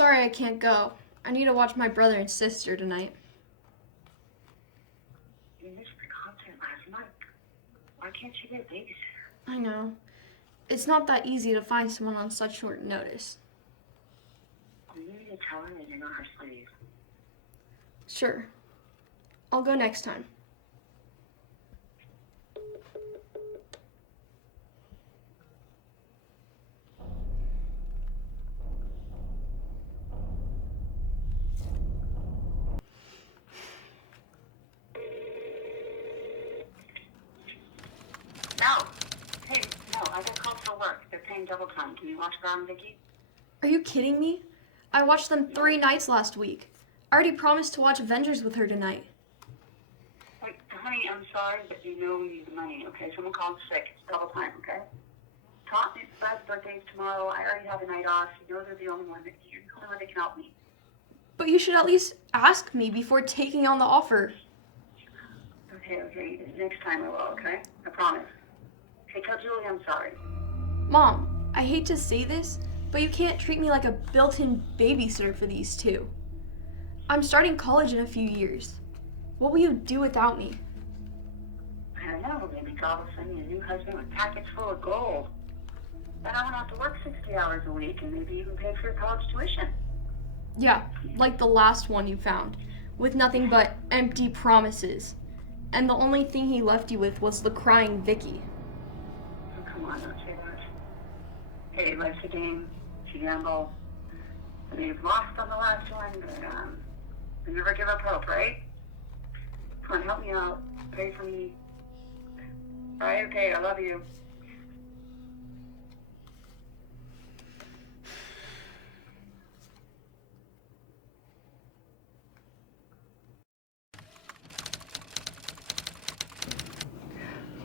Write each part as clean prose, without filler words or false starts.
Sorry I can't go. I need to watch my brother and sister tonight. You missed the concert last night. Why can't you get a babysitter? I know. It's not that easy to find someone on such short notice. You need to tell her that you're not her slave. Sure. I'll go next time. No. Hey, no, I got called for work. They're paying double time. Can you watch Brown and Vicky? Are you kidding me? I watched them 3 nights last week. I already promised to watch Avengers with her tonight. Wait, honey, I'm sorry, but you know we need the money, okay? Someone called sick. It's double time, okay? Taunt's birthday's tomorrow. I already have a night off. You know they're the only one that can help me. But you should at least ask me before taking on the offer. Okay. Next time I will, okay? I promise. Hey, tell Julie I'm sorry. Mom, I hate to say this, but you can't treat me like a built-in babysitter for these two. I'm starting college in a few years. What will you do without me? I don't know. Maybe God will send me a new husband with packets full of gold. Then I won't have to work 60 hours a week and maybe even pay for your college tuition. Yeah, like the last one you found, with nothing but empty promises. And the only thing he left you with was the crying Vicky. Oh, come on, don't say that. Hey, life's a game. You gamble. I mean, you've lost on the last one, but you never give up hope, right? Come on, help me out. Pray for me. All right, okay, I love you.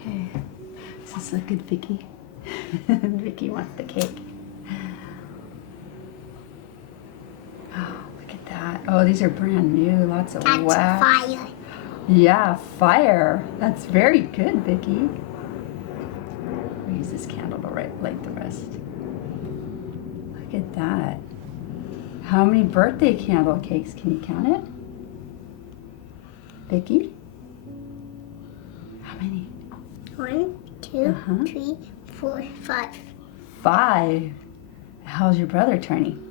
Okay, does this look good, Vicky? Vicky wants the cake. Oh, look at that. Oh, these are brand new. Lots of That's wax. fire. Yeah, fire. That's very good, Vicky. I'll use this candle to light the rest. Look at that. How many birthday candle cakes? Can you count it? Vicky? How many? 1, 2, Uh-huh. 3, 4, 5. 5. How's your brother turning?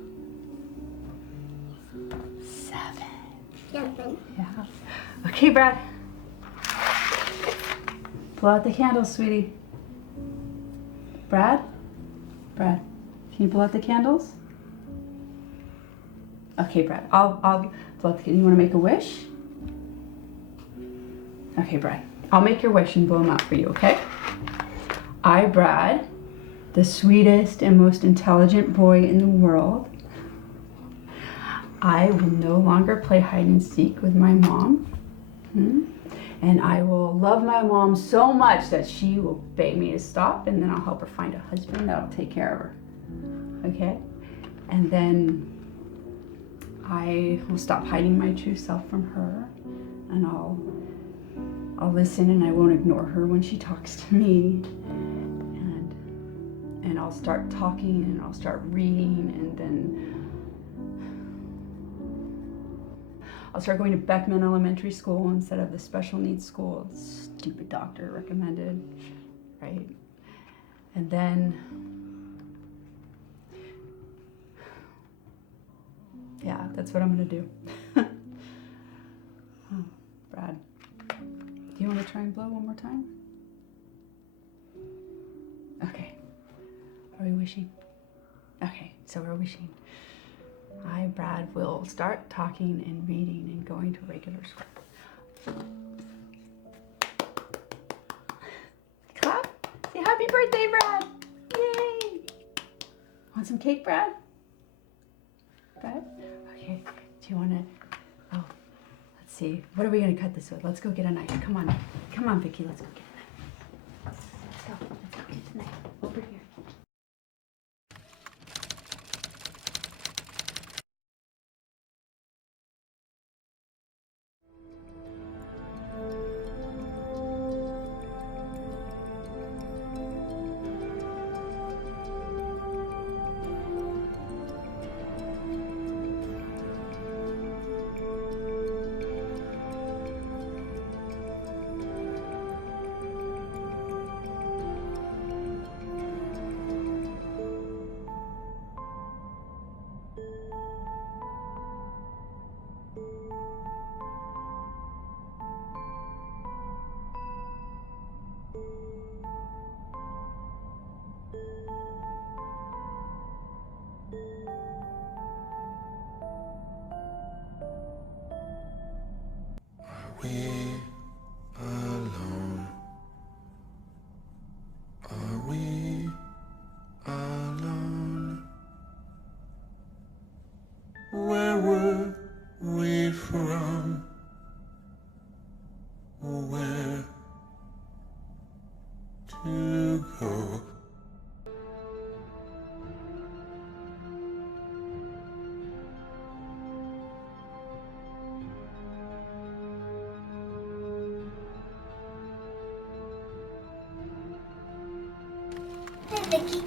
7. 7. Yeah. Okay, Brad. Blow out the candles, sweetie. Brad? Brad, can you blow out the candles? Okay, Brad. I'll blow out the candles. You want to make a wish? Okay, Brad. I'll make your wish and blow them out for you, okay? I, Brad, the sweetest and most intelligent boy in the world, I will no longer play hide and seek with my mom. And I will love my mom so much that she will beg me to stop, and then I'll help her find a husband that'll take care of her. Okay? And then I will stop hiding my true self from her, and I'll listen, and I won't ignore her when she talks to me. And I'll start talking, and I'll start reading, and then I'll start going to Beckman Elementary School instead of the special needs school the stupid doctor recommended, right? And then, yeah, that's what I'm gonna do. Oh, Brad, do you want to try and blow one more time? Okay. Are we wishing? Okay, so we're wishing. I, Brad, will start talking and reading and going to regular school. Clap. Say happy birthday, Brad. Yay. Want some cake, Brad? Brad? Okay. Do you want to? Oh, let's see. What are we going to cut this with? Let's go get a knife. Come on. Come on, Vicky. Let's go get a knife. Let's go. Let's go get the knife. Over here. we alone? Are we alone? Where were we from? Where to go? Hi, Vicky.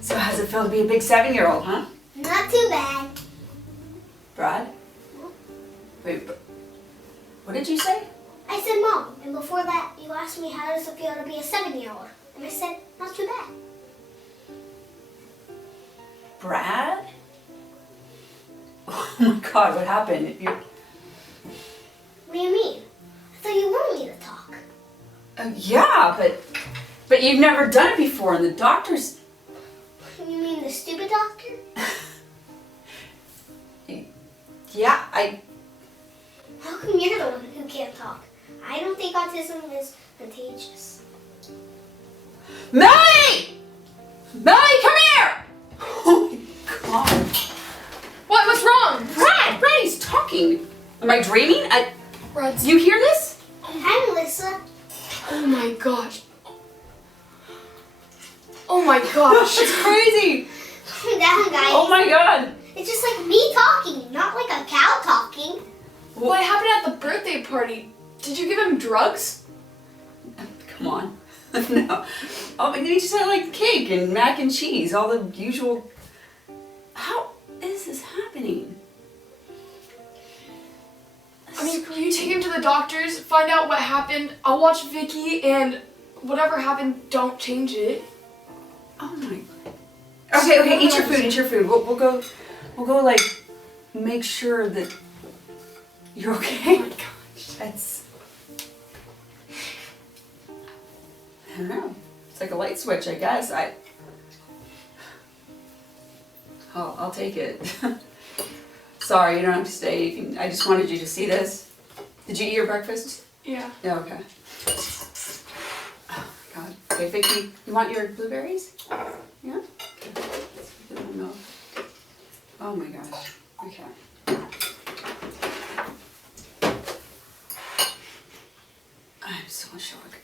So how's it feel to be a big 7-year-old, huh? Not too bad. Brad? Wait, what did you say? I said Mom, and before that you asked me how does it feel to be a 7-year-old. And I said, not too bad. Brad? Oh my God, what happened? What do you mean? I thought you wanted me to talk. Yeah, but you've never done it before, and the doctors. You mean the stupid doctor? Yeah, How come you're the one who can't talk? I don't think autism is contagious. Melanie! Melanie, come here! Oh my God. What? What's wrong? Brad, he's talking. Am I dreaming? Brad, You hear this? Hi, Melissa. oh my gosh. Oh my gosh. It's crazy. Calm down, guys. Oh my God. It's just like me talking, not like a cow talking. What happened at the birthday party? Did you give him drugs? Come on. No. Oh, he just had like cake and mac and cheese, all the usual. How is this happening? I mean, you take him to the doctors, find out what happened. I'll watch Vicky, and whatever happened, don't change it. Oh my. Okay, eat your food. We'll go like make sure that you're okay. Oh my gosh. That's. I don't know. It's like a light switch, I guess. I'll take it. Sorry, you don't have to stay. I just wanted you to see this. Did you eat your breakfast? Yeah. Yeah, okay. Oh my God. Okay, Vicky, you want your blueberries? Yeah? No. Oh my gosh. Okay. I'm so in shock.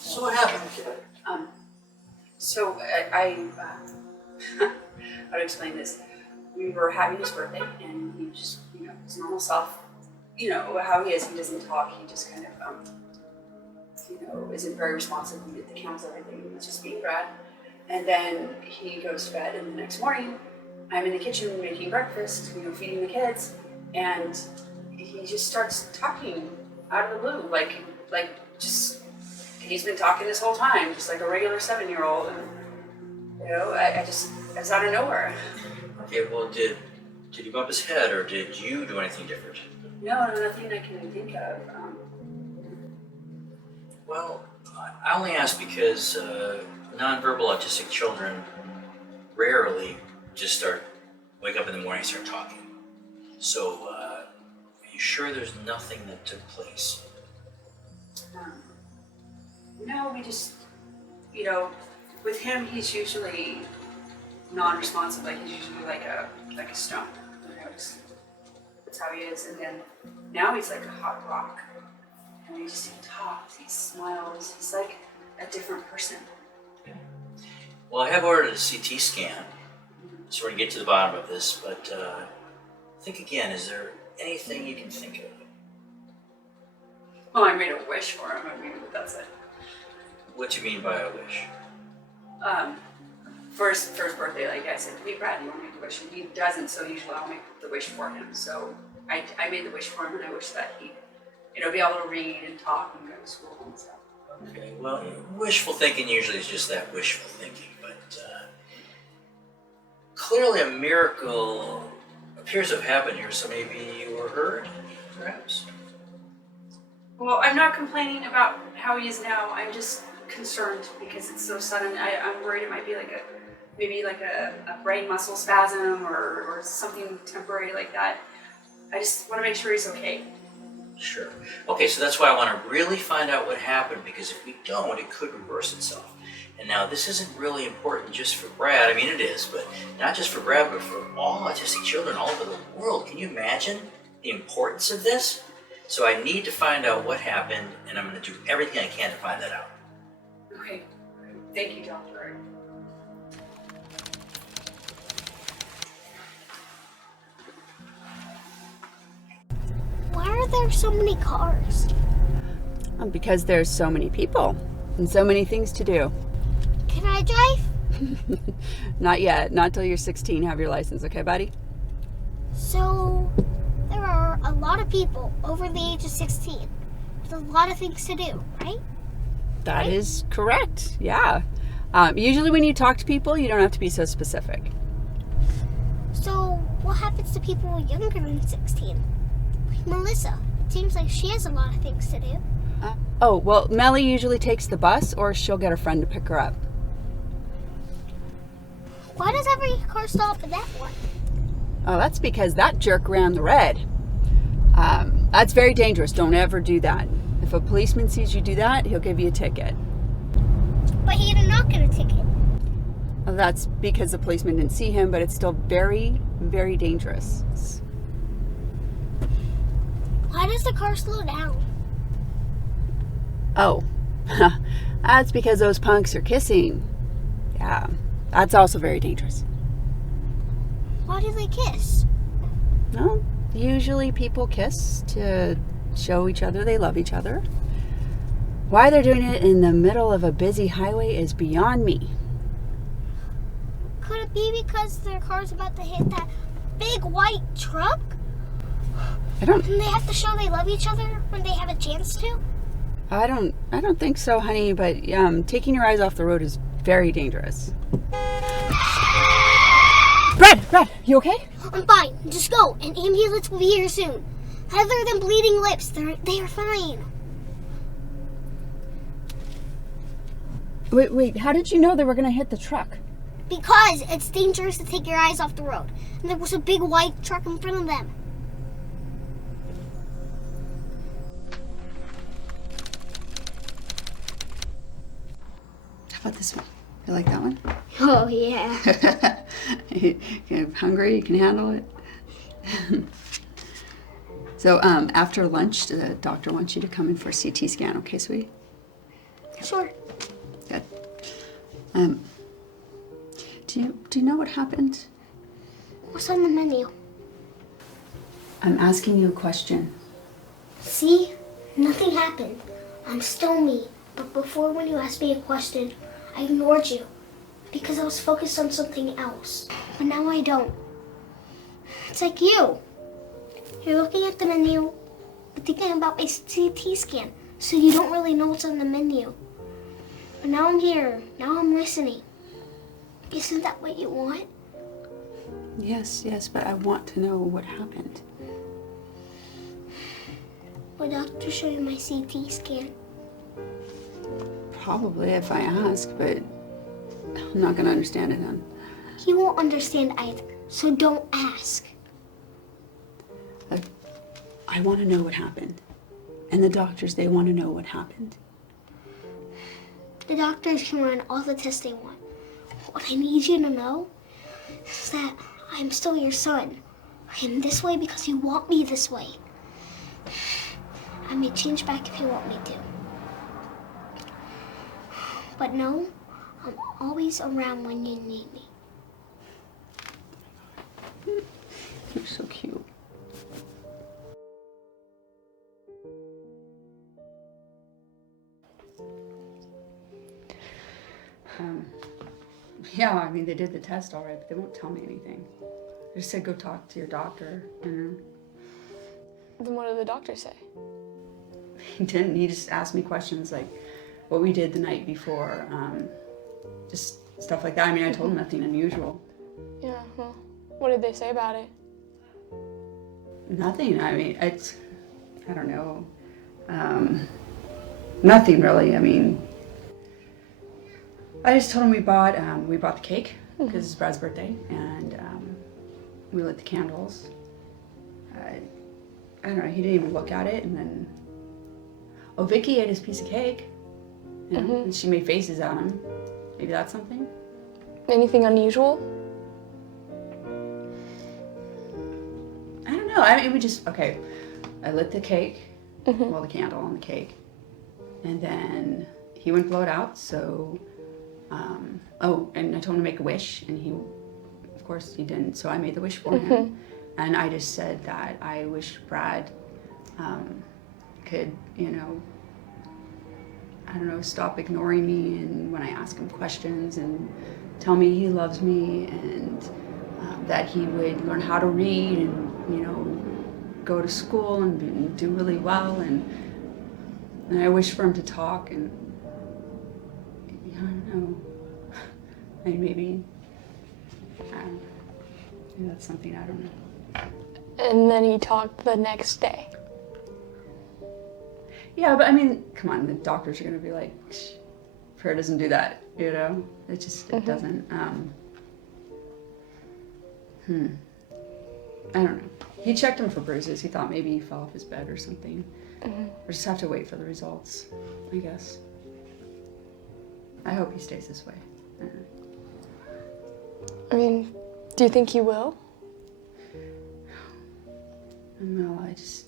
So what happened? So how to explain this? We were having his birthday, and he just, his normal self, how he is. He doesn't talk. He just kind of, isn't very responsive. He counts everything. He's just being Brad. And then he goes to bed, and the next morning, I'm in the kitchen making breakfast, feeding the kids, and he just starts talking out of the blue, like just. He's been talking this whole time, just like a regular 7-year-old, and I just out of nowhere. Okay, well, did he bump his head, or did you do anything different? No, nothing I can think of. Well, I only ask because nonverbal autistic children rarely just wake up in the morning and start talking. So, are you sure there's nothing that took place? No, we just, with him, he's usually non-responsive. Like he's usually like a stone. You know, that's how he is. And then now he's like a hot rock. And he talks, he smiles. He's like a different person. Well, I have ordered a CT scan, so we're gonna get to the bottom of this. But think again. Is there anything you can think of? Well, I made a wish for him. I mean, that's it. What do you mean by a wish? For his birthday, like I said, hey Brad, you want to make the wish? And he doesn't, so usually I'll make the wish for him. So I made the wish for him, and I wish that he, be able to read and talk and go to school and stuff. Okay, well, wishful thinking usually is just that, wishful thinking, but clearly a miracle appears to have happened here, so maybe you were heard, perhaps? Well, I'm not complaining about how he is now. I'm just concerned because it's so sudden. I'm worried it might be like a brain muscle spasm or something temporary like that. I just want to make sure he's okay. Sure. Okay, so that's why I want to really find out what happened, because if we don't, it could reverse itself. And now this isn't really important just for Brad. I mean, it is, but not just for Brad, but for all autistic children all over the world. Can you imagine the importance of this? So I need to find out what happened, and I'm going to do everything I can to find that out. Okay. Thank you, Doctor. Why are there so many cars? Because there's so many people and so many things to do. Can I drive? Not yet. Not till you're 16. Have your license, okay, buddy? So, there are a lot of people over the age of 16 with a lot of things to do, right? That is correct. Yeah. Usually when you talk to people, you don't have to be so specific. So, what happens to people younger than 16? Like Melissa. It seems like she has a lot of things to do. Well, Melly usually takes the bus, or she'll get a friend to pick her up. Why does every car stop at that one? Oh, that's because that jerk ran the red. That's very dangerous. Don't ever do that. If a policeman sees you do that, he'll give you a ticket. But he did not get a ticket. Well, that's because the policeman didn't see him, but it's still very, very dangerous. Why does the car slow down? Oh, that's because those punks are kissing. Yeah, that's also very dangerous. Why do they kiss? Well, usually people kiss to show each other they love each other. Why they're doing it in the middle of a busy highway is beyond me. Could it be because their car's about to hit that big white truck? And they have to show they love each other when they have a chance to? I don't think so, honey, but taking your eyes off the road is very dangerous. Brad, you okay? I'm fine. Just go. An ambulance will be here soon. Other than bleeding lips, they are fine. Wait, how did you know they were going to hit the truck? Because it's dangerous to take your eyes off the road. And there was a big white truck in front of them. How about this one? You like that one? Oh, yeah. You're hungry? You can handle it? So after lunch, the doctor wants you to come in for a CT scan, okay, sweetie? Sure. Good. Do you know what happened? What's on the menu? I'm asking you a question. See? Nothing happened. I'm still me. But before, when you asked me a question, I ignored you. Because I was focused on something else. But now I don't. It's like you. You're looking at the menu, but thinking about my CT scan. So you don't really know what's on the menu. But now I'm here. Now I'm listening. Isn't that what you want? Yes, but I want to know what happened. Will doctor show you my CT scan? Probably if I ask, but I'm not going to understand it then. He won't understand either, so don't ask. I want to know what happened. And the doctors, they want to know what happened. The doctors can run all the tests they want. What I need you to know is that I'm still your son. I am this way because you want me this way. I may change back if you want me to. But no, I'm always around when you need me. You're so cute. Yeah, I mean, they did the test all right, but they won't tell me anything. They just said, go talk to your doctor. Then what did the doctor say? He didn't. He just asked me questions like what we did the night before, just stuff like that. I mean, I told him nothing unusual. Yeah, well, what did they say about it? Nothing. I mean, I don't know. Nothing really. I mean, I just told him we bought the cake because it's Brad's birthday, and we lit the candles. I don't know. He didn't even look at it, and then Vicky ate his piece of cake. You know, and she made faces at him. Maybe that's something. Anything unusual? I don't know. I mean, I lit the cake, well, the candle on the cake, and then he wouldn't blow it out, so, and I told him to make a wish, and he, of course, he didn't, so I made the wish for him, and I just said that I wish Brad could, you know, I don't know, stop ignoring me, and when I ask him questions, and tell me he loves me, and that he would learn how to read, and, you know, go to school and do really well, and I wish for him to talk, and I don't know, and maybe that's something, I don't know. And then he talked the next day. Yeah, but I mean, come on, the doctors are gonna be like, prayer doesn't do that, you know? It just, it doesn't, I don't know. He checked him for bruises. He thought maybe he fell off his bed or something. We'll just have to wait for the results, I guess. I hope he stays this way. I mean, do you think he will? No, this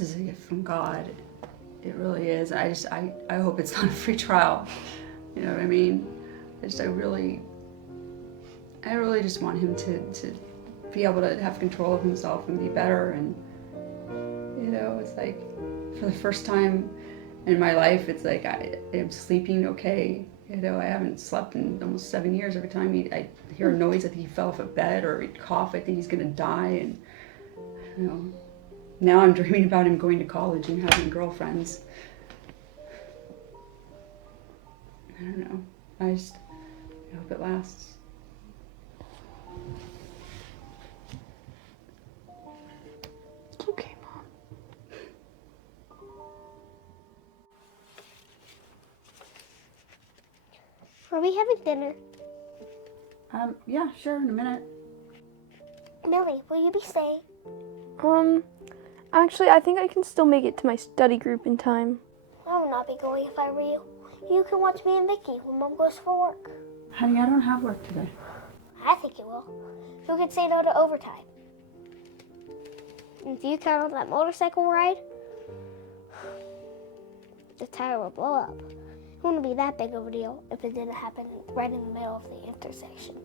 is a gift from God. It really is. I hope it's not a free trial. You know what I mean? I really just want him to be able to have control of himself and be better, and you know, it's like for the first time in my life, it's like I'm sleeping okay. You know, I haven't slept in almost 7 years. Every time I hear a noise, I think he fell off a bed, or he'd cough, I think he's gonna die, and you know, now I'm dreaming about him going to college and having girlfriends. I don't know. I hope it lasts. It's okay, Mom. Are we having dinner? Yeah, sure, in a minute. Millie, will you be staying? Actually, I think I can still make it to my study group in time. I would not be going if I were you. You can watch me and Vicky when Mom goes for work. Honey, I don't have work today. I think you will. You could say no to overtime. And if you count on that motorcycle ride, the tire will blow up. It wouldn't be that big of a deal if it didn't happen right in the middle of the intersection.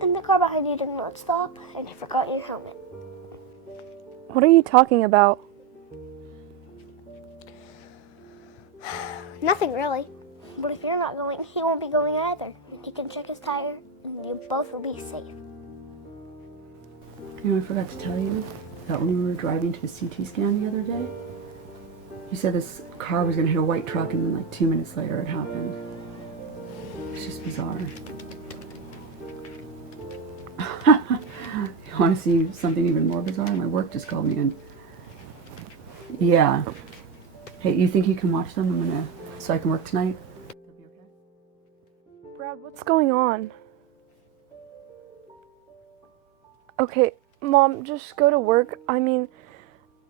And the car behind you did not stop, and you forgot your helmet. What are you talking about? Nothing really. But if you're not going, he won't be going either. And he can check his tire, and you both will be safe. You know, I forgot to tell you that when we were driving to the CT scan the other day, you said this car was going to hit a white truck, and then like 2 minutes later it happened. It's just bizarre. You want to see something even more bizarre? My work just called me in. Yeah. Hey, you think you can watch them? So I can work tonight? Brad, what's going on? Okay, Mom, just go to work. I mean,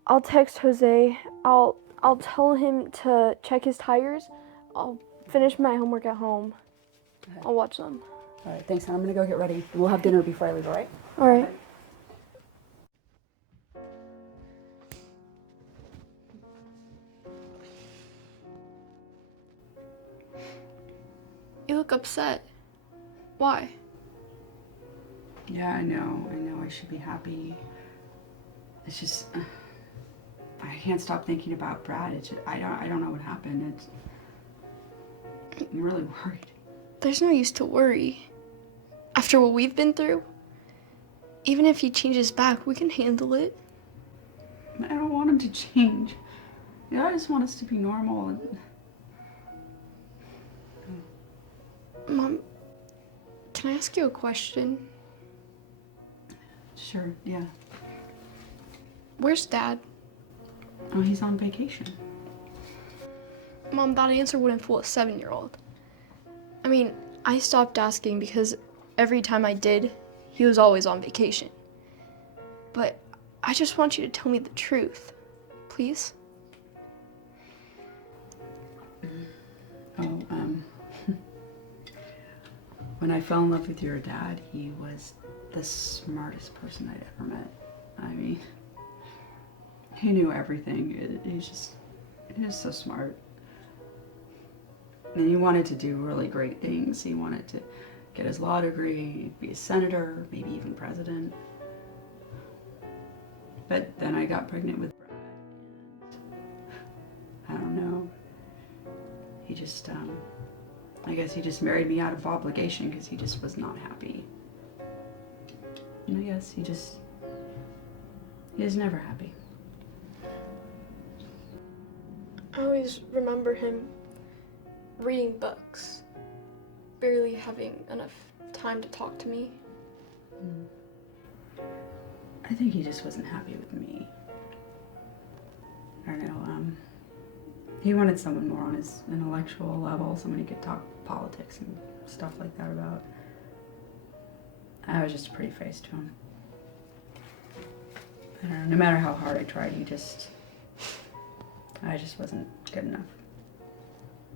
I'll text Jose. I'll I'll tell him to check his tires. I'll finish my homework at home. I'll watch them. All right, thanks, hon. I'm gonna go get ready. We'll have dinner before I leave, all right? All right. You look upset. Why? Yeah, I know. I should be happy. It's just, I can't stop thinking about Brad. It's just, I don't know what happened. I'm really worried. There's no use to worry. After what we've been through, even if he changes back, we can handle it. I don't want him to change. I just want us to be normal. And... Mom, can I ask you a question? Sure, yeah. Where's Dad? Oh, he's on vacation. Mom, that answer wouldn't fool a 7-year-old. I mean, I stopped asking because every time I did, he was always on vacation. But I just want you to tell me the truth, please. Oh, when I fell in love with your dad, he was the smartest person I'd ever met. I mean, he knew everything. He was so smart. And he wanted to do really great things. He wanted to get his law degree, be a senator, maybe even president. But then I got pregnant with Brad, and I don't know. He just, I guess he just married me out of obligation because he just was not happy. And I guess he was never happy. I always remember him reading books, barely having enough time to talk to me. I think he just wasn't happy with me. I don't know, he wanted someone more on his intellectual level, someone he could talk politics and stuff like that about. I was just a pretty face to him. I don't know, no matter how hard I tried, I just wasn't good enough.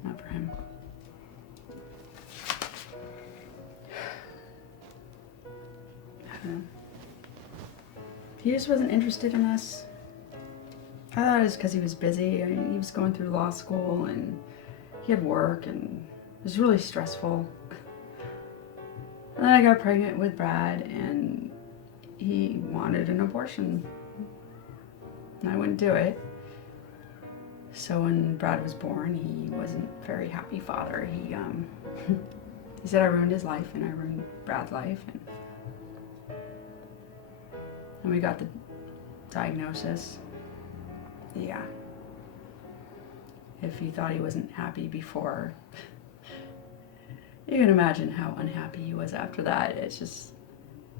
Not for him. I don't know. He just wasn't interested in us. I thought it was because he was busy. I mean, he was going through law school and he had work and it was really stressful. And then I got pregnant with Brad and he wanted an abortion. And I wouldn't do it. So when Brad was born, he wasn't a very happy father. He said I ruined his life and I ruined Brad's life. And we got the diagnosis. Yeah. If he thought he wasn't happy before, you can imagine how unhappy he was after that. It's just,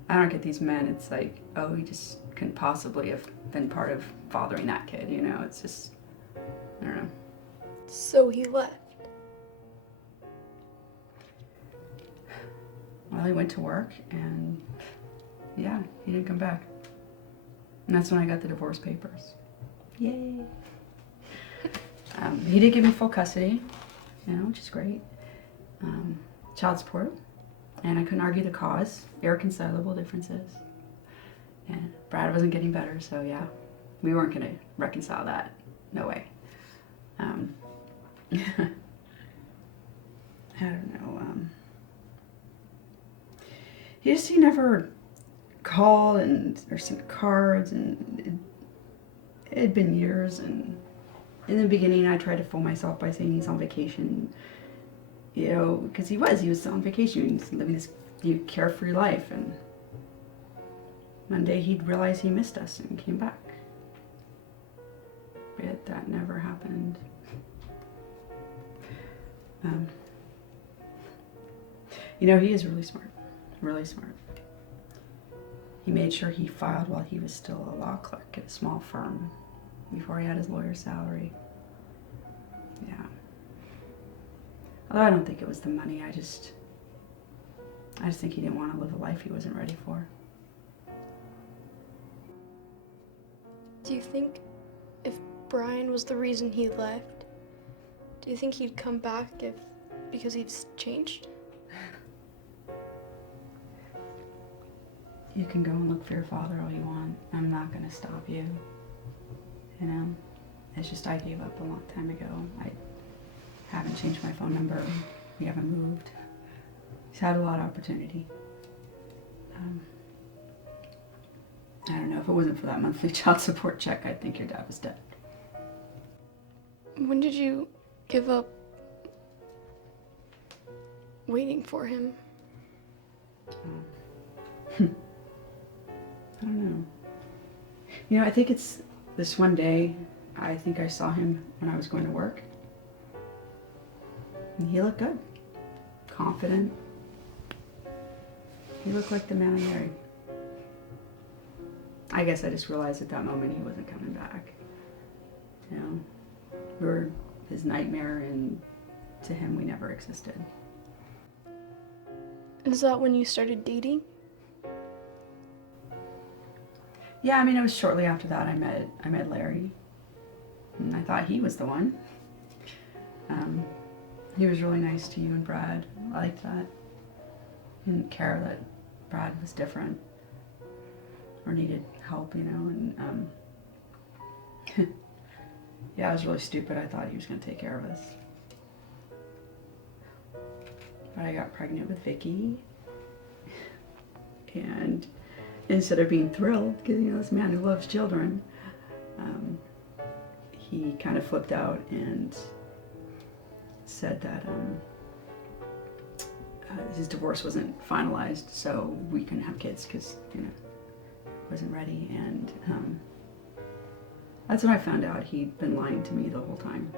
I don't get these men. It's like, oh, he just couldn't possibly have been part of fathering that kid, you know? It's just, I don't know. So he left. Well, he went to work and yeah, he didn't come back. And that's when I got the divorce papers. Yay. He did give me full custody, you know, which is great. Child support, and I couldn't argue the cause. Irreconcilable differences. And Brad wasn't getting better, so yeah, we weren't gonna reconcile that. No way. I don't know. He never called or sent cards, and it had been years. And in the beginning, I tried to fool myself by saying he's on vacation, you know, because he was on vacation. He was living this carefree life, and one day he'd realize he missed us and came back. But that never happened. You know, he is really smart. Really smart. He made sure he filed while he was still a law clerk at a small firm before he had his lawyer's salary. Yeah. Although I don't think it was the money, I just think he didn't want to live a life he wasn't ready for. Do you think if Brian was the reason he left, do you think he'd come back because he's changed? You can go and look for your father all you want. I'm not gonna stop you. You know? It's just I gave up a long time ago. I haven't changed my phone number. We haven't moved. He's had a lot of opportunity. I don't know, if it wasn't for that monthly child support check, I'd think your dad was dead. When did you give up waiting for him? I don't know. You know, I think it's this one day, I think I saw him when I was going to work. And he looked good. Confident. He looked like the man I married. I guess I just realized at that moment he wasn't coming back. You know, we were his nightmare, and to him we never existed. Is that when you started dating? Yeah, I mean, it was shortly after that I met Larry, and I thought he was the one. He was really nice to you and Brad. I liked that. He didn't care that Brad was different or needed help, you know, and yeah, I was really stupid. I thought he was going to take care of us. But I got pregnant with Vicky, and instead of being thrilled, because, you know, this man who loves children, he kind of flipped out and said that his divorce wasn't finalized, so we couldn't have kids because, you know, wasn't ready. And that's when I found out he'd been lying to me the whole time.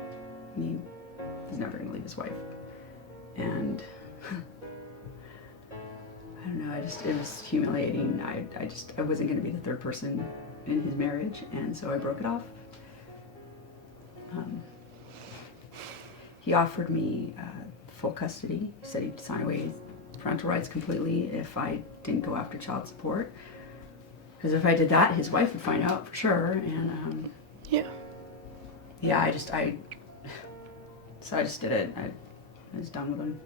He was never going to leave his wife. And I don't know, it was humiliating. I wasn't going to be the third person in his marriage, and so I broke it off. He offered me full custody. He said he'd sign away his parental rights completely if I didn't go after child support. Because if I did that, his wife would find out for sure. And yeah, I just did it. I was done with him.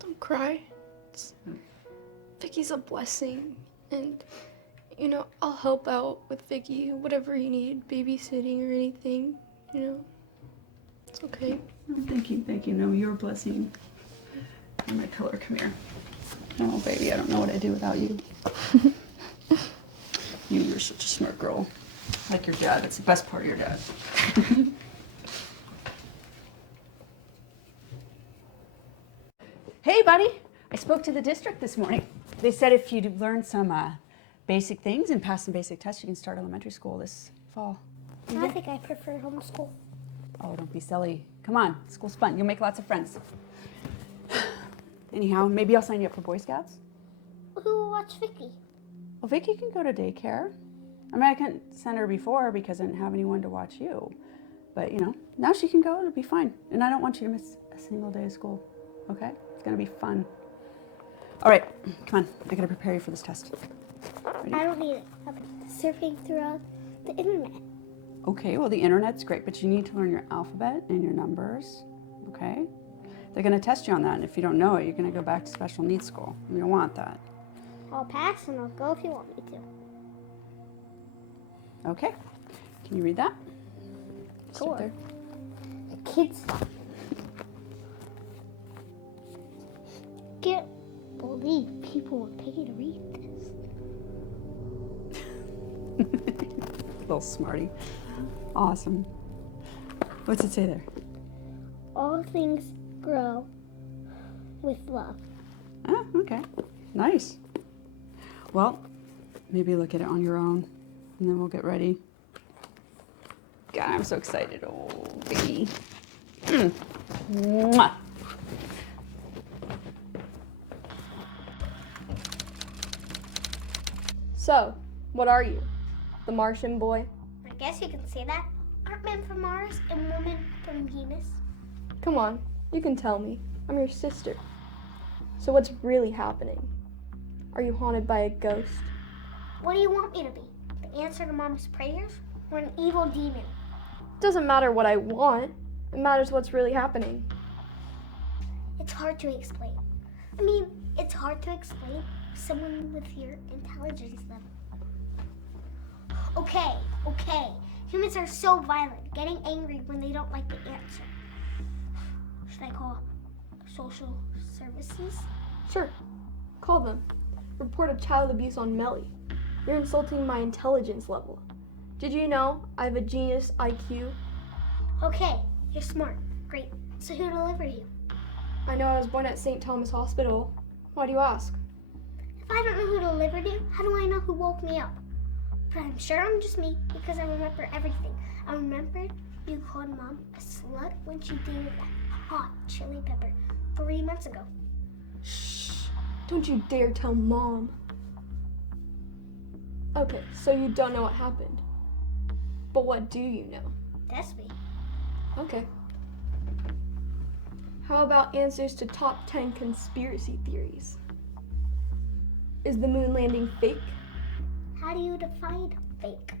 Don't cry. Vicky's a blessing, and, you know, I'll help out with Vicky, whatever you need, babysitting or anything, you know. It's okay. Oh, thank you. No, you're a blessing. And my color, come here. Oh, baby, I don't know what I'd do without you. You're such a smart girl. Like your dad. It's the best part of your dad. Hey, buddy. I spoke to the district this morning. They said if you learn some basic things and pass some basic tests, you can start elementary school this fall. I think I prefer homeschool. Oh, don't be silly. Come on, school's fun. You'll make lots of friends. Anyhow, maybe I'll sign you up for Boy Scouts. Who will watch Vicky? Well, Vicky can go to daycare. I mean, I couldn't send her before because I didn't have anyone to watch you. But, you know, now she can go. It'll be fine. And I don't want you to miss a single day of school, okay? It's going to be fun. All right, come on. I got to prepare you for this test. Ready? I don't need it. I've been surfing throughout the internet. Okay, well, the internet's great, but you need to learn your alphabet and your numbers, okay? They're going to test you on that, and if you don't know it, you're going to go back to special needs school. We don't want that. I'll pass and I'll go if you want me to. Okay. Can you read that? Just up Sure. there. Kids. Can't believe people would pay to read this. Little smarty. Awesome. What's it say there? All things grow with love. Ah, okay. Nice. Well, maybe look at it on your own, and then we'll get ready. God, I'm so excited. Oh, baby. Mwah. So, what are you? The Martian boy? I guess you can say that. Aren't men from Mars and women from Venus? Come on, you can tell me. I'm your sister. So what's really happening? Are you haunted by a ghost? What do you want me to be? The answer to Mom's prayers? Or an evil demon? Doesn't matter what I want. It matters what's really happening. It's hard to explain. I mean, it's hard to explain to someone with your intelligence level. Okay. Humans are so violent, getting angry when they don't like the answer. Should I call social services? Sure. Call them. Report of child abuse on Melly. You're insulting my intelligence level. Did you know I have a genius IQ? Okay, you're smart. Great. So who delivered you? I know I was born at St. Thomas Hospital. Why do you ask? If I don't know who delivered you, how do I know who woke me up? But I'm sure I'm just me because I remember everything. I remembered you called Mom a slut when she dated that hot chili pepper 3 months ago. Shh! Don't you dare tell Mom. Okay, so you don't know what happened. But what do you know? That's me. Okay. How about answers to top 10 conspiracy theories? Is the moon landing fake? How do you define fake?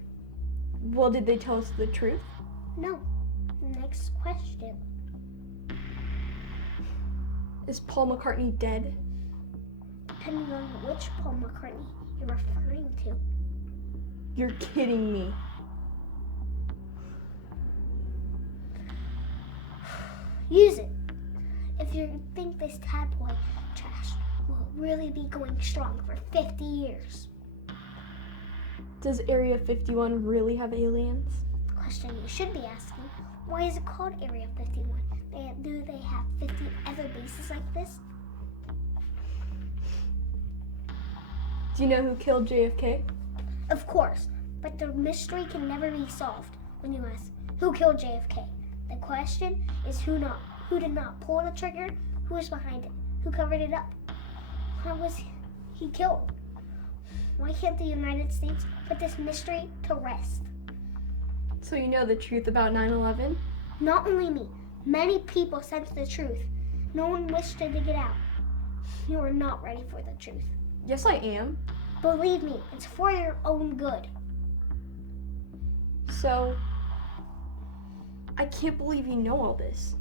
Well, did they tell us the truth? No. Next question. Is Paul McCartney dead? Depending on which Paul McCartney you're referring to. You're kidding me. Use it. If you think this tabloid trash will really be going strong for 50 years. Does Area 51 really have aliens? The question you should be asking, why is it called Area 51? Do they have 50 other bases like this? Do you know who killed JFK? Of course, but the mystery can never be solved when you ask, who killed JFK? The question is who did not pull the trigger, who was behind it, who covered it up, how was he killed? Why can't the United States put this mystery to rest? So you know the truth about 9/11? Not only me, many people sense the truth. No one wished to dig it out. You are not ready for the truth. Yes, I am. Believe me, it's for your own good. So, I can't believe you know all this.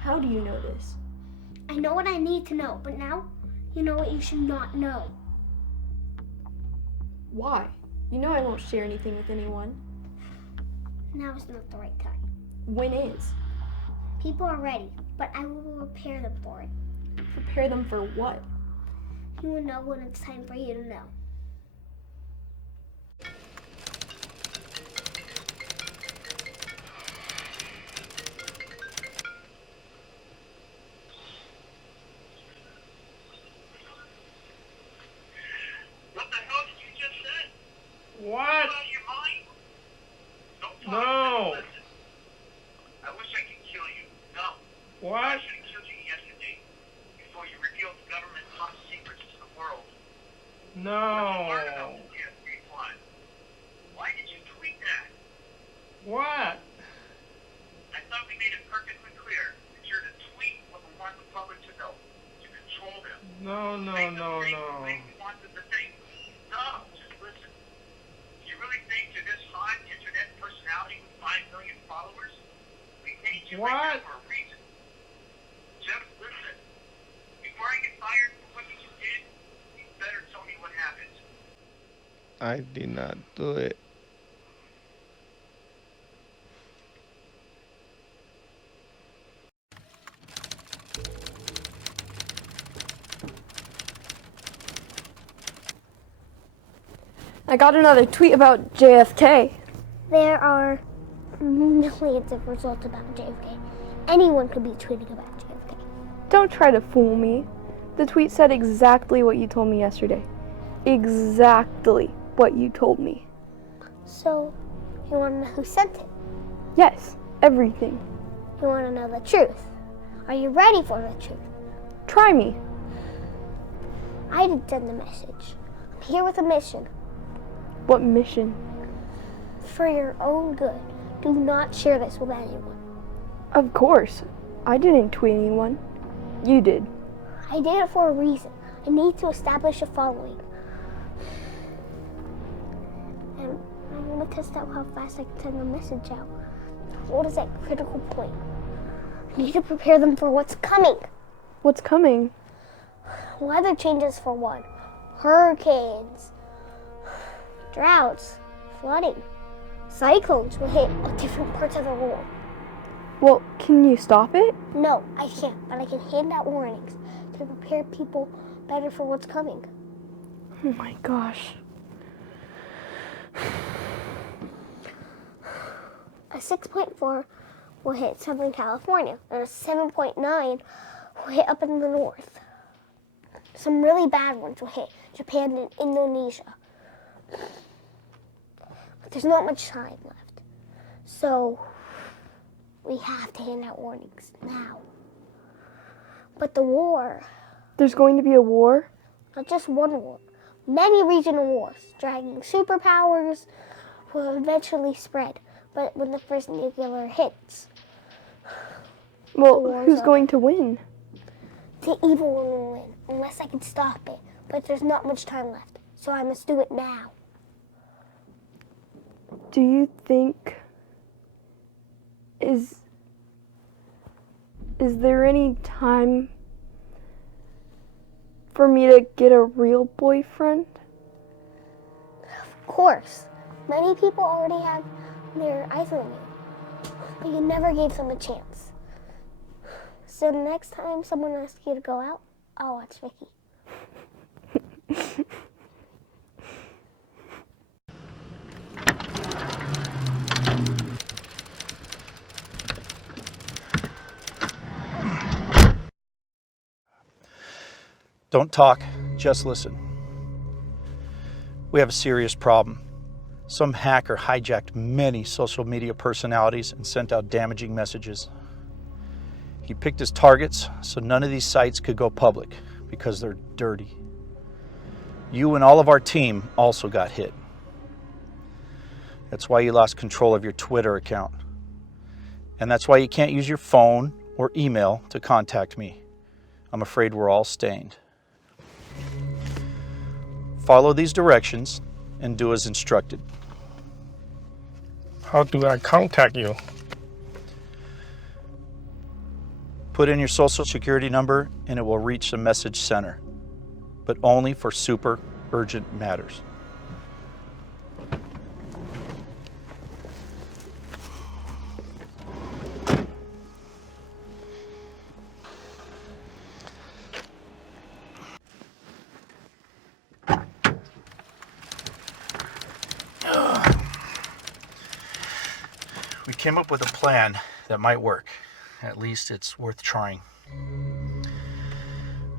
How do you know this? I know what I need to know, but now you know what you should not know. Why? You know I won't share anything with anyone. Now is not the right time. When is? People are ready, but I will prepare them for it. Prepare them for what? You will know when it's time for you to know. What the hell did you just say? What? Out of your mind? Don't talk. No. Listen. I wish I could kill you. No. I What? should have killed you yesterday before you revealed the government's top secrets to the world. When you learned about No. the DSP plot. Why did you tweet that? What? I thought we made it perfectly clear that you're to tweet what we want the public to know. To control them. No, no, Make them no, think no. the way we want them to think. No, just listen. Do you really think you're this hot internet personality with 5 million followers? We paid you like What? that for a reason. Just listen. Before I get fired for what you just did, you better tell me what happened. I did not do it. I got another tweet about JFK. There are millions of results about JFK. Anyone could be tweeting about JFK. Don't try to fool me. The tweet said exactly what you told me yesterday. Exactly what you told me. So, you want to know who sent it? Yes, everything. You want to know the truth. Are you ready for the truth? Try me. I did send the message. I'm here with a mission. What mission? For your own good, do not share this with anyone. Of course. I didn't tweet anyone. You did. I did it for a reason. I need to establish a following. And I want to test out how fast I can send a message out. What is that critical point? I need to prepare them for what's coming. What's coming? Weather changes for one. Hurricanes, droughts, flooding, cyclones will hit different parts of the world. Well, can you stop it? No, I can't, but I can hand out warnings to prepare people better for what's coming. Oh my gosh. A 6.4 will hit Southern California, and a 7.9 will hit up in the north. Some really bad ones will hit Japan and Indonesia. But there's not much time left. So we have to hand out warnings now. But the war, There's going to be a war? not just one war, many regional wars, dragging superpowers will eventually spread. But when the first nuclear hits, Well, war's who's over. going to win? the evil one will win, unless I can stop it. But there's not much time left, so I must do it now. Do you think... Is there any time for me to get a real boyfriend? Of course, many people already have their eyes on you, but you never gave them a chance. So next time someone asks you to go out, I'll watch Vicky. Don't talk, just listen. We have a serious problem. Some hacker hijacked many social media personalities and sent out damaging messages. He picked his targets so none of these sites could go public because they're dirty. You and all of our team also got hit. That's why you lost control of your Twitter account. And that's why you can't use your phone or email to contact me. I'm afraid we're all stained. Follow these directions and do as instructed. How do I contact you? Put in your social security number and it will reach the message center, but only for super urgent matters. We came up with a plan that might work. At least it's worth trying.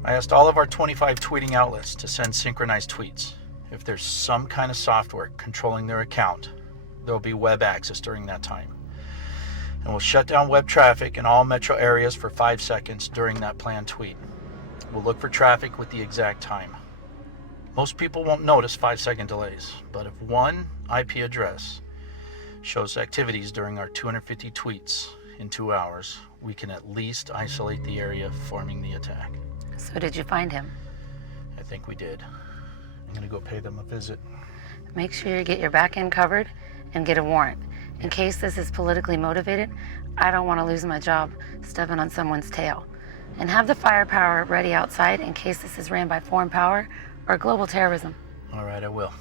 I asked all of our 25 tweeting outlets to send synchronized tweets. If there's some kind of software controlling their account, there'll be web access during that time. And we'll shut down web traffic in all metro areas for 5 seconds during that planned tweet. We'll look for traffic with the exact time. Most people won't notice 5-second delays, but if one IP address shows activities during our 250 tweets in 2 hours, we can at least isolate the area forming the attack. So did you find him? I think we did. I'm gonna go pay them a visit. Make sure you get your back end covered and get a warrant. In case this is politically motivated, I don't want to lose my job stepping on someone's tail. And have the firepower ready outside in case this is ran by foreign power or global terrorism. All right, I will.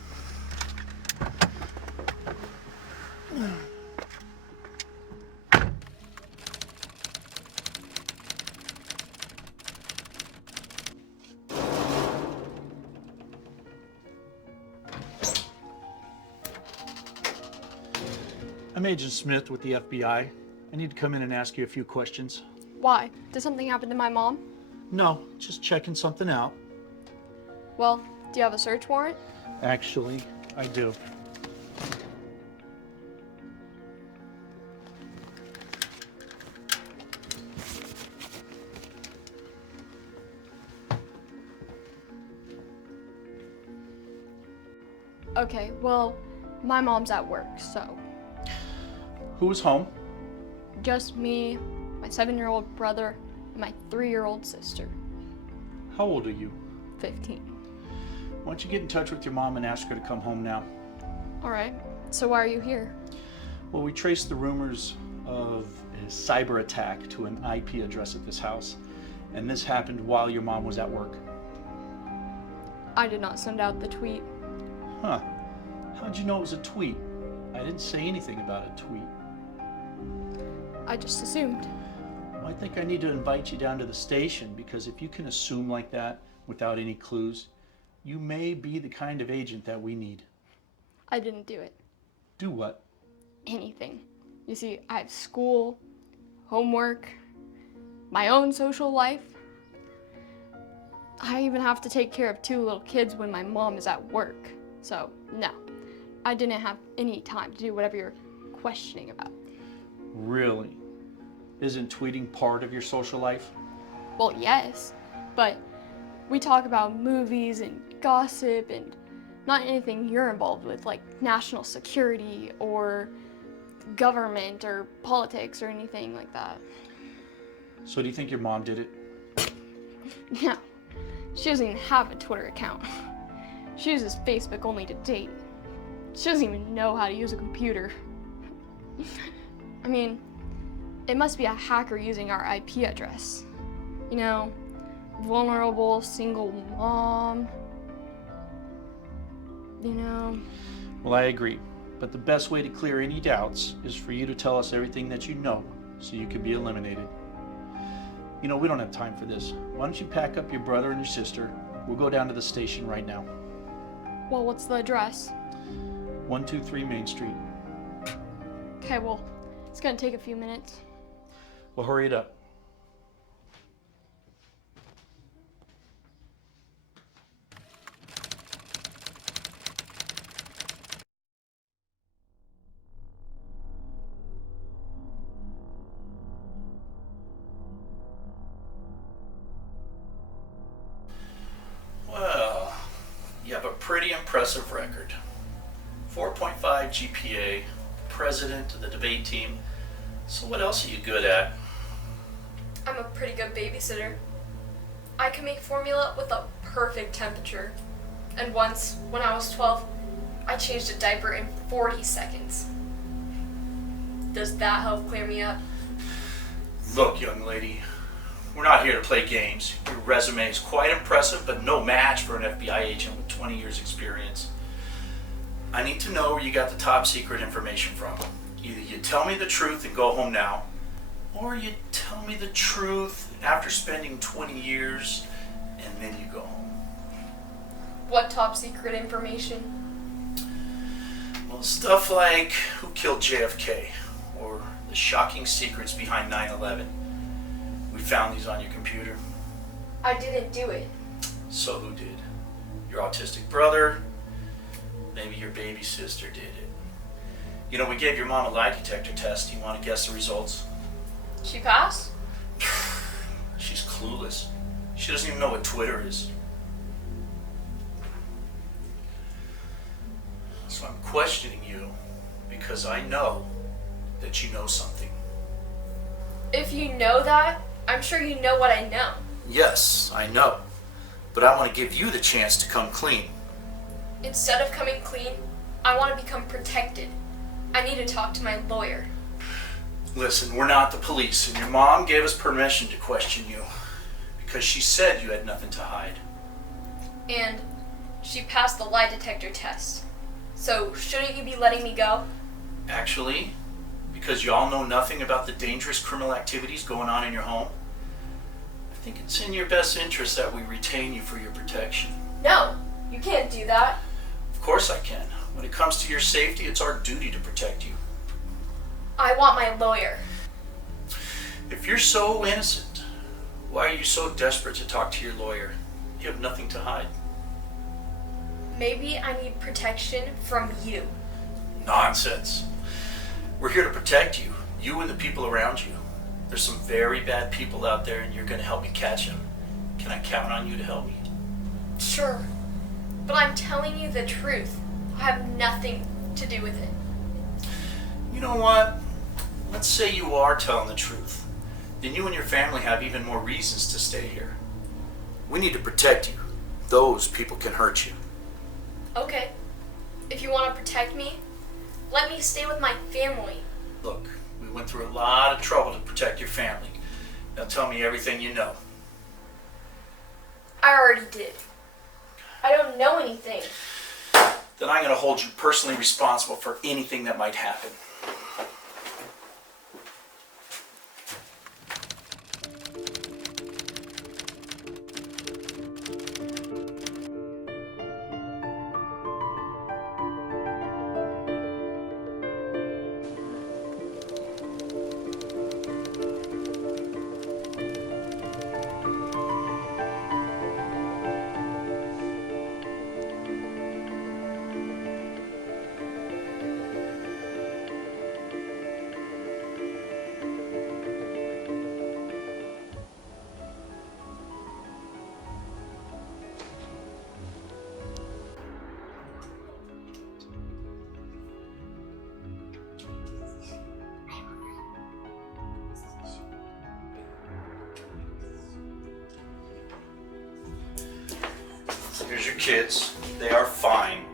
I'm Agent Smith with the FBI. I need to come in and ask you a few questions. Why? Did something happen to my mom? No, just checking something out. Well, do you have a search warrant? Actually, I do. Okay, well, my mom's at work, so Who's home? just me, my 7-year-old brother, and my 3-year-old sister. How old are you? 15. Why don't you get in touch with your mom and ask her to come home now? All right. So why are you here? Well, we traced the rumors of a cyber attack to an IP address at this house, and this happened while your mom was at work. I did not send out the tweet. Huh. How'd you know it was a tweet? I didn't say anything about a tweet. I just assumed. Well, I think I need to invite you down to the station, because if you can assume like that without any clues, you may be the kind of agent that we need. I didn't do it. Do what? Anything. You see, I have school, homework, my own social life. I even have to take care of 2 little kids when my mom is at work. So, no. I didn't have any time to do whatever you're questioning about. Really? Isn't tweeting part of your social life? Well, yes, but we talk about movies and gossip and not anything you're involved with, like national security or government or politics or anything like that. So do you think your mom did it? No, she doesn't even have a Twitter account. She uses Facebook only to date. She doesn't even know how to use a computer. I mean, it must be a hacker using our IP address. You know, vulnerable single mom. You know. Well, I agree. But the best way to clear any doubts is for you to tell us everything that you know so you can be eliminated. You know, we don't have time for this. Why don't you pack up your brother and your sister? We'll go down to the station right now. Well, what's the address? 123 Main Street. Okay, well, it's gonna take a few minutes. Well, hurry it up. Well, you have a pretty impressive record. 4.5 GPA, president of the debate team. So what else are you good at? I'm a pretty good babysitter. I can make formula with a perfect temperature. And once, when I was 12, I changed a diaper in 40 seconds. Does that help clear me up? Look, young lady, we're not here to play games. Your resume is quite impressive, but no match for an FBI agent with 20 years experience. I need to know where you got the top secret information from. Either you tell me the truth and go home now, or you tell me the truth after spending 20 years and then you go home. What top secret information? Well, stuff like who killed JFK or the shocking secrets behind 9/11. We found these on your computer. I didn't do it. So who did? Your autistic brother? Maybe your baby sister did it. You know, we gave your mom a lie detector test. Do you want to guess the results? She passed? She's clueless. She doesn't even know what Twitter is. So I'm questioning you because I know that you know something. If you know that, I'm sure you know what I know. Yes, I know. But I want to give you the chance to come clean. Instead of coming clean, I want to become protected. I need to talk to my lawyer. Listen, we're not the police, and your mom gave us permission to question you because she said you had nothing to hide. And she passed the lie detector test. So shouldn't you be letting me go? Actually, because y'all know nothing about the dangerous criminal activities going on in your home, I think it's in your best interest that we retain you for your protection. No, you can't do that. Of course I can. When it comes to your safety, it's our duty to protect you. I want my lawyer. If you're so innocent, why are you so desperate to talk to your lawyer? You have nothing to hide. Maybe I need protection from you. Nonsense. We're here to protect you, you and the people around you. There's some very bad people out there and you're going to help me catch them. Can I count on you to help me? Sure. But I'm telling you the truth. I have nothing to do with it. You know what? Let's say you are telling the truth. Then you and your family have even more reasons to stay here. We need to protect you. Those people can hurt you. Okay. If you want to protect me, let me stay with my family. Look, we went through a lot of trouble to protect your family. Now tell me everything you know. I already did. I don't know anything. Then I'm going to hold you personally responsible for anything that might happen. Here's your kids. They are fine.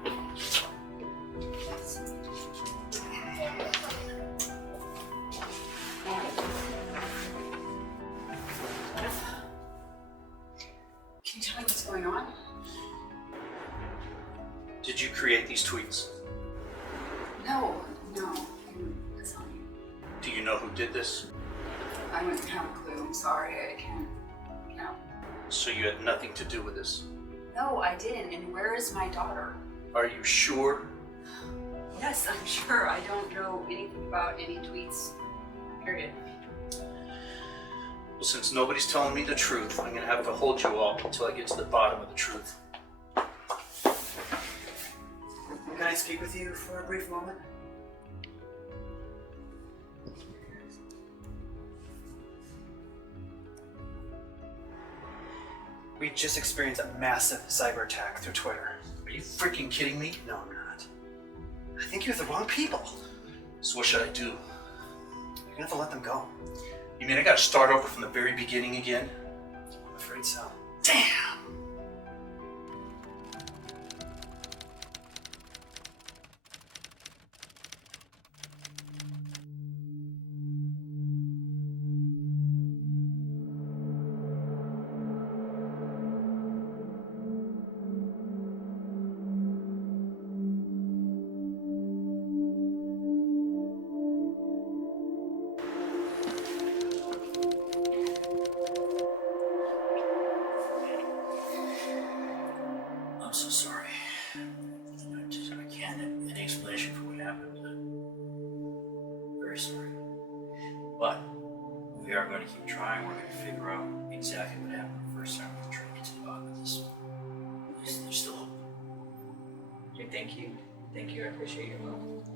Can you tell me what's going on? Did you create these tweets? No. It's not you. Do you know who did this? I wouldn't have a clue. I'm sorry. I can't. No. So you had nothing to do with this? No, I didn't. And where is my daughter? Are you sure? Yes, I'm sure. I don't know anything about any tweets. Period. Well, since nobody's telling me the truth, I'm going to have to hold you all until I get to the bottom of the truth. Can I speak with you for a brief moment? We just experienced a massive cyber attack through Twitter. Are you freaking kidding me? No, I'm not. I think you have the wrong people. So what should I do? You're gonna have to let them go. You mean I got to start over from the very beginning again? I'm afraid so. Damn! I'm so sorry. I can't have any explanation for what happened. I'm very sorry. But we are going to keep trying. We're going to figure out exactly what happened the first time. We're going to try to get to the bottom of this. There's still hope. Okay, thank you. Thank you. I appreciate your help.